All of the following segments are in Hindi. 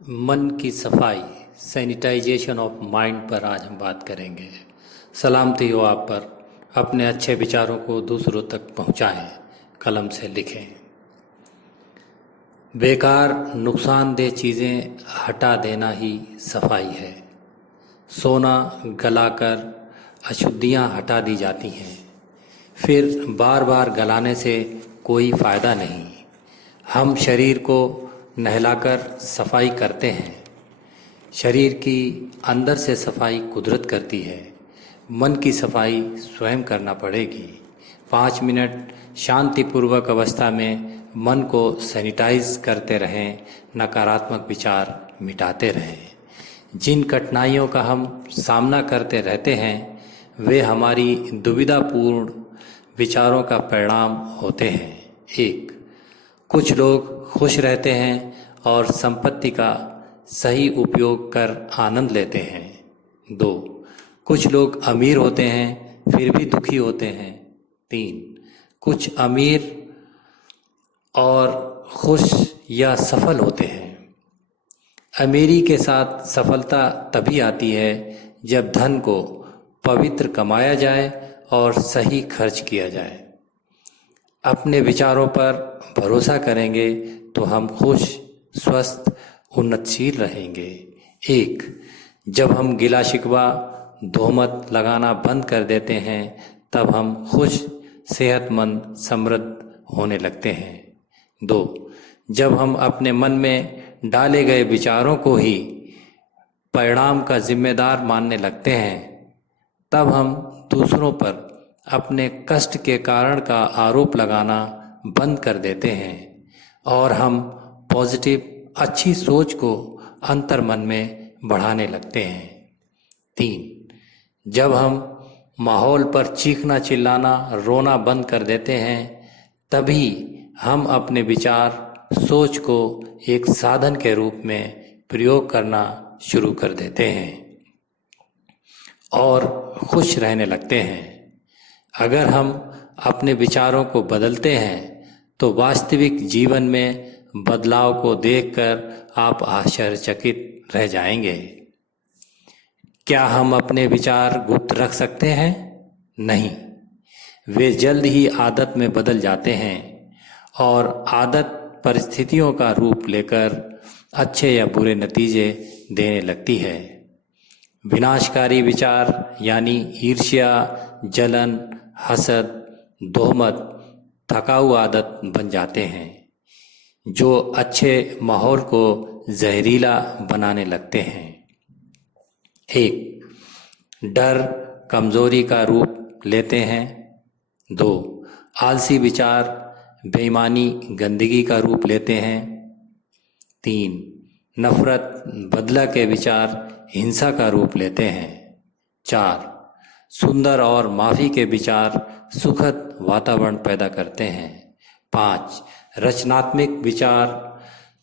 मन की सफाई, सैनिटाइजेशन ऑफ माइंड पर आज हम बात करेंगे। सलामती हो आप पर। अपने अच्छे विचारों को दूसरों तक पहुंचाएं, कलम से लिखें। बेकार नुकसानदेह चीज़ें हटा देना ही सफाई है। सोना गलाकर अशुद्धियां हटा दी जाती हैं, फिर बार बार गलाने से कोई फ़ायदा नहीं। हम शरीर को नहलाकर सफाई करते हैं। शरीर की अंदर से सफाई कुदरत करती है। मन की सफाई स्वयं करना पड़ेगी। 5 मिनट शांतिपूर्वक अवस्था में मन को सैनिटाइज करते रहें, नकारात्मक विचार मिटाते रहें। जिन कठिनाइयों का हम सामना करते रहते हैं वे हमारी दुविधापूर्ण विचारों का परिणाम होते हैं। 1, कुछ लोग खुश रहते हैं और संपत्ति का सही उपयोग कर आनंद लेते हैं। 2, कुछ लोग अमीर होते हैं फिर भी दुखी होते हैं। 3, कुछ अमीर और खुश या सफल होते हैं। अमीरी के साथ सफलता तभी आती है जब धन को पवित्र कमाया जाए और सही खर्च किया जाए। अपने विचारों पर भरोसा करेंगे तो हम खुश, स्वस्थ, उन्नतशील रहेंगे। 1, जब हम गिला शिकवा, तोहमत लगाना बंद कर देते हैं तब हम खुश, सेहतमंद, समृद्ध होने लगते हैं। 2, जब हम अपने मन में डाले गए विचारों को ही परिणाम का जिम्मेदार मानने लगते हैं तब हम दूसरों पर अपने कष्ट के कारण का आरोप लगाना बंद कर देते हैं और हम पॉजिटिव, अच्छी सोच को अंतर्मन में बढ़ाने लगते हैं। 3, जब हम माहौल पर चीखना, चिल्लाना, रोना बंद कर देते हैं तभी हम अपने विचार, सोच को एक साधन के रूप में प्रयोग करना शुरू कर देते हैं और खुश रहने लगते हैं। अगर हम अपने विचारों को बदलते हैं तो वास्तविक जीवन में बदलाव को देखकर आप आश्चर्यचकित रह जाएंगे। क्या हम अपने विचार गुप्त रख सकते हैं? नहीं, वे जल्द ही आदत में बदल जाते हैं और आदत परिस्थितियों का रूप लेकर अच्छे या बुरे नतीजे देने लगती है। विनाशकारी विचार यानी ईर्ष्या, जलन, हसद, तोहमत थकाऊ आदत बन जाते हैं जो अच्छे माहौल को जहरीला बनाने लगते हैं। 1, डर कमजोरी का रूप लेते हैं। 2, आलसी विचार बेईमानी, गंदगी का रूप लेते हैं। 3, नफरत, बदला के विचार हिंसा का रूप लेते हैं। 4, सुंदर और माफ़ी के विचार सुखद वातावरण पैदा करते हैं। 5, रचनात्मक विचार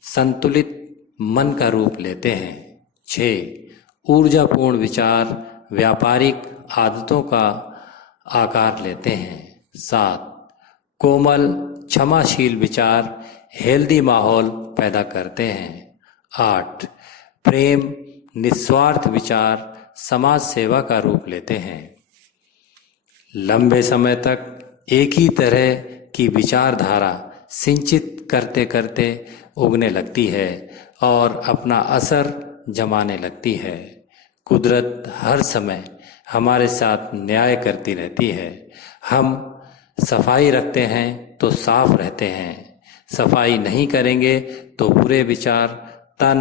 संतुलित मन का रूप लेते हैं। 6, ऊर्जापूर्ण विचार व्यापारिक आदतों का आकार लेते हैं। 7, कोमल, क्षमाशील विचार हेल्दी माहौल पैदा करते हैं। 8, प्रेम, निस्वार्थ विचार समाज सेवा का रूप लेते हैं। लंबे समय तक एक ही तरह की विचारधारा सिंचित करते करते उगने लगती है और अपना असर जमाने लगती है। कुदरत हर समय हमारे साथ न्याय करती रहती है। हम सफाई रखते हैं तो साफ रहते हैं, सफाई नहीं करेंगे तो बुरे विचार तन,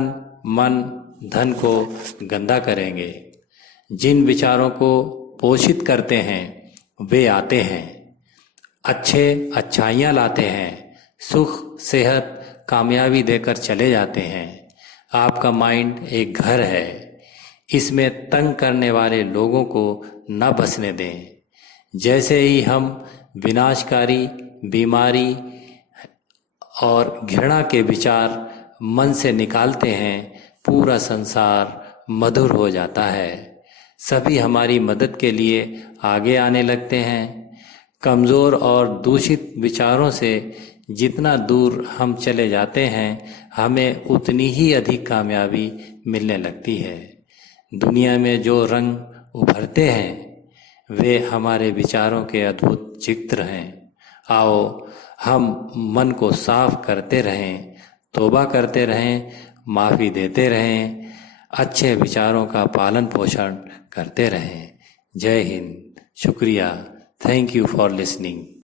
मन, धन को गंदा करेंगे। जिन विचारों को पोषित करते हैं वे आते हैं, अच्छे अच्छाइयाँ लाते हैं, सुख, सेहत, कामयाबी देकर चले जाते हैं। आपका माइंड एक घर है, इसमें तंग करने वाले लोगों को न बसने दें। जैसे ही हम विनाशकारी, बीमारी और घृणा के विचार मन से निकालते हैं पूरा संसार मधुर हो जाता है। सभी हमारी मदद के लिए आगे आने लगते हैं। कमज़ोर और दूषित विचारों से जितना दूर हम चले जाते हैं हमें उतनी ही अधिक कामयाबी मिलने लगती है। दुनिया में जो रंग उभरते हैं वे हमारे विचारों के अद्भुत चित्र हैं। आओ हम मन को साफ करते रहें, तौबा करते रहें, माफ़ी देते रहें, अच्छे विचारों का पालन पोषण करते रहें। जय हिंद। शुक्रिया। Thank you for listening.